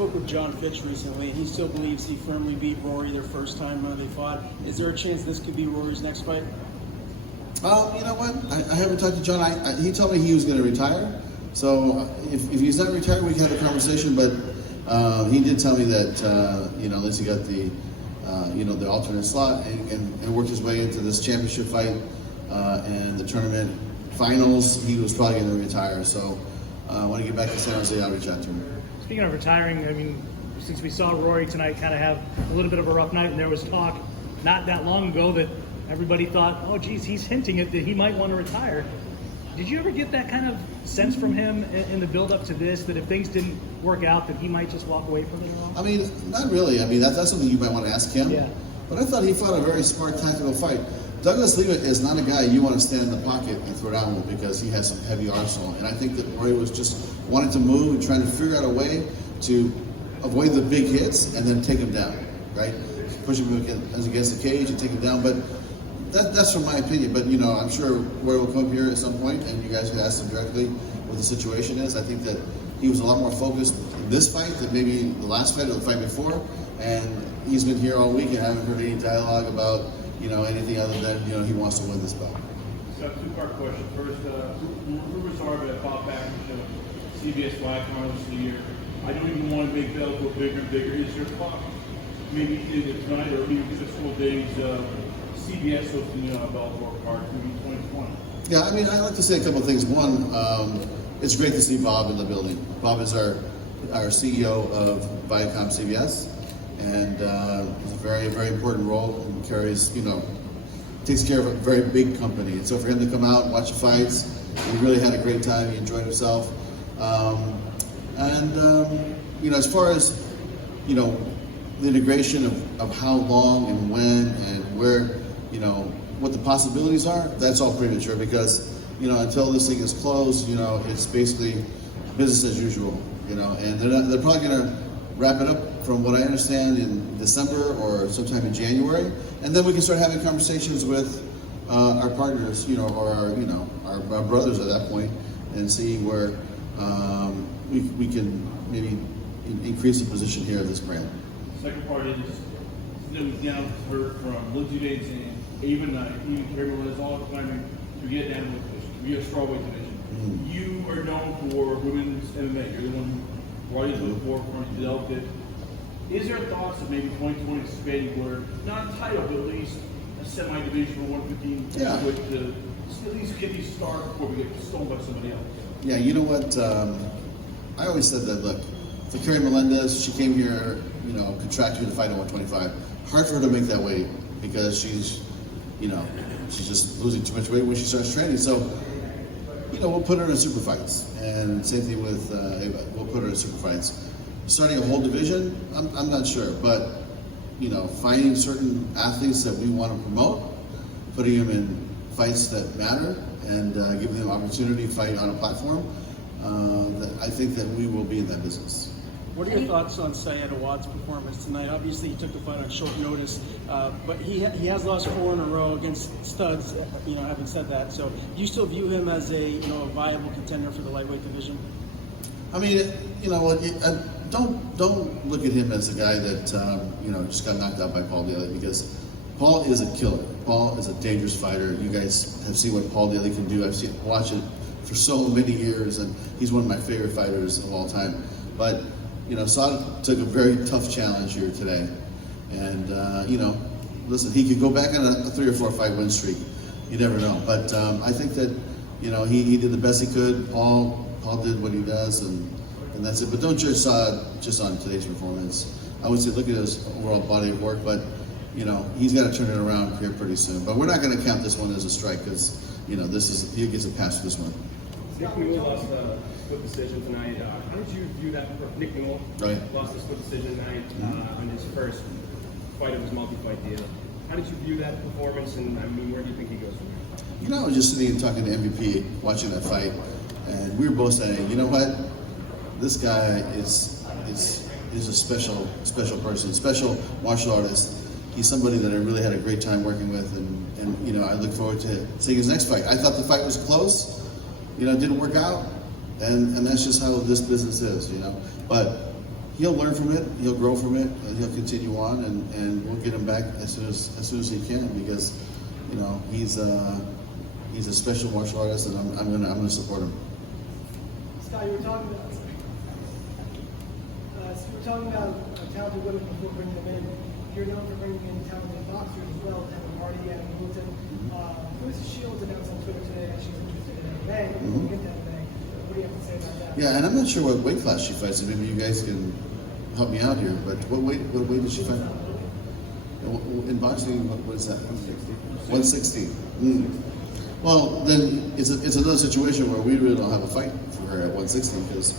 spoke with John Fitch recently, and he still believes he firmly beat Rory their first time they fought. Is there a chance this could be Rory's next fight? You know what? I haven't talked to John. He told me he was going to retire. So if he's not retired, we can have a conversation. But he did tell me that Lindsey got the the alternate slot and worked his way into this championship fight and the tournament finals. He was probably going to retire. So when I get back to San Jose, I'll reach out to him. Speaking of retiring, I mean, since we saw Rory tonight kind of have a little bit of a rough night, and there was talk not that long ago that everybody thought, oh, geez, he's hinting at that he might want to retire. Did you ever get that kind of sense from him in the build-up to this, that if things didn't work out, that he might just walk away from it all? I mean, not really. I mean, that's something you might want to ask him. Yeah. But I thought he fought a very smart tactical fight. Douglas Lima is not a guy you want to stand in the pocket and throw down with because he has some heavy arsenal. And I think that Rory was just wanting to move and trying to figure out a way to avoid the big hits and then take him down, right? Push him against the cage and take him down. But that's from my opinion. But, I'm sure Rory will come up here at some point and you guys can ask him directly what the situation is. I think that he was a lot more focused in this fight than maybe the last fight or the fight before. And he's been here all week and haven't heard any dialogue about anything other than, he wants to win this bout. So, two-part question. First, rumors are that Bob Backlund of CBS Viacom this year. I don't even want to make Bellator bigger and bigger. Is your thought maybe either tonight or even just 4 days CBS hosting Bellator card maybe 2020? Yeah, I mean, I'd like to say a couple of things. One, it's great to see Bob in the building. Bob is our CEO of Viacom CBS. And it's a very, very important role and carries, takes care of a very big company. And so for him to come out and watch the fights, he really had a great time. He enjoyed himself. As far as, the integration of how long and when and where, what the possibilities are, that's all premature because, until this thing is closed, it's basically business as usual, and they're probably going to wrap it up, from what I understand, in December or sometime in January, and then we can start having conversations with our partners, or our brothers at that point, and see where we can maybe increase the position here of this brand. Second part is, it was down heard from Lindsey Davis and even Kerry Melendez all climbing to get down to be a strawweight division. Mm-hmm. You are known for women's MMA. You're the one who brought it to the forefront, developed it. Is there thoughts of maybe 2020 expanding where, not a title, but at least a semi-division for 115 to at least get these started before we get stolen by somebody else? Yeah, you know what? I always said that, look, for Kerry Melendez, she came here, contracted to fight at 125. Hard for her to make that weight because she's just losing too much weight when she starts training. So, we'll put her in super fights. And same thing with Ava. We'll put her in super fights. Starting a whole division, I'm not sure, but finding certain athletes that we want to promote, putting them in fights that matter, and giving them opportunity to fight on a platform, I think that we will be in that business. What are your thoughts on Syed Awad's performance tonight? Obviously, he took the fight on short notice, but he has lost 4 in a row against studs. Having said that, so do you still view him as a viable contender for the lightweight division? I mean, don't look at him as a guy that just got knocked out by Paul Daly, because Paul is a killer. Paul is a dangerous fighter. You guys have seen what Paul Daly can do. I've watched it for so many years, and he's one of my favorite fighters of all time. But Saad took a very tough challenge here today, and listen, he could go back on a 3 or 4 fight win streak. You never know. But I think that he did the best he could. Paul did what he does, and that's it. But don't judge Saad just on today's performance. I would say look at his overall body of work, but he's got to turn it around here pretty soon. But we're not going to count this one as a strike because he gets a pass for this one. Nick Newell lost a split decision tonight. How did you view that? Nick Newell lost a split decision tonight on his first fight of his multi-fight deal. How did you view that performance, and where do you think he goes from here? I was just sitting and talking to MVP, watching that fight, and we were both saying, you know what, this guy is a special person, special martial artist. He's somebody that I really had a great time working with, and I look forward to seeing his next fight. I thought the fight was close. It didn't work out, and that's just how this business is, But he'll learn from it, he'll grow from it, and he'll continue on, and we'll get him back as soon as he can, because he's a special martial artist, and I'm gonna support him. Scott, you were talking about talented women before bringing them in. You're known for bringing in talented boxers as well, Kevin Hardy, Adam Middleton. Bruce Shields announced on Twitter today that she's interested in MMA. We'll get to MMA. What do you have to say about that? Yeah, and I'm not sure what weight class she fights in. Maybe you guys can help me out here. But what weight did she fight? In boxing, what is that? 160. Well, then it's another situation where we really don't have a fight for her at 160, because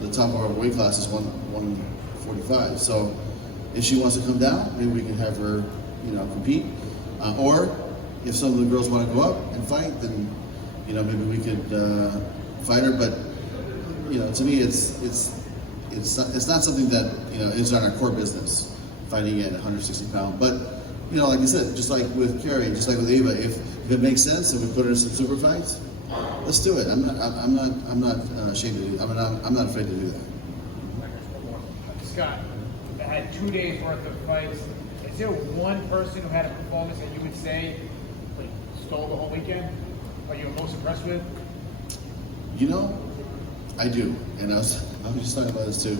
the top of our weight class is 145. So if she wants to come down, maybe we can have her, compete. Or if some of the girls want to go up and fight, then maybe we could fight her. But to me, it's not something that is on our core business, fighting at 160 pounds. But like I said, just like with Carrie, just like with Ava, if it makes sense and we put her in some super fights, let's do it. I'm not ashamed to do. I'm not afraid to do that. Scott, I had 2 days worth of fights. Is there one person who had a performance that you would say stole the whole weekend, or you were most impressed with? I do, and I was just talking about this too,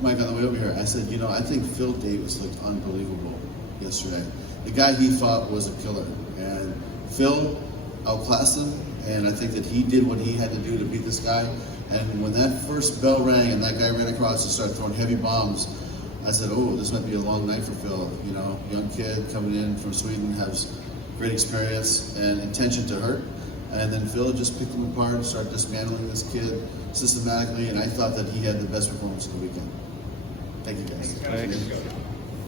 Mike, on the way over here. I said, I think Phil Davis looked unbelievable yesterday. The guy he fought was a killer, and Phil outclassed him, and I think that he did what he had to do to beat this guy. And when that first bell rang and that guy ran across and started throwing heavy bombs, I said, oh, this might be a long night for Phil. Young kid coming in from Sweden, has great experience and intention to hurt. And then Phil just picked him apart and started dismantling this kid systematically, and I thought that he had the best performance of the weekend. Thank you, guys. Thanks.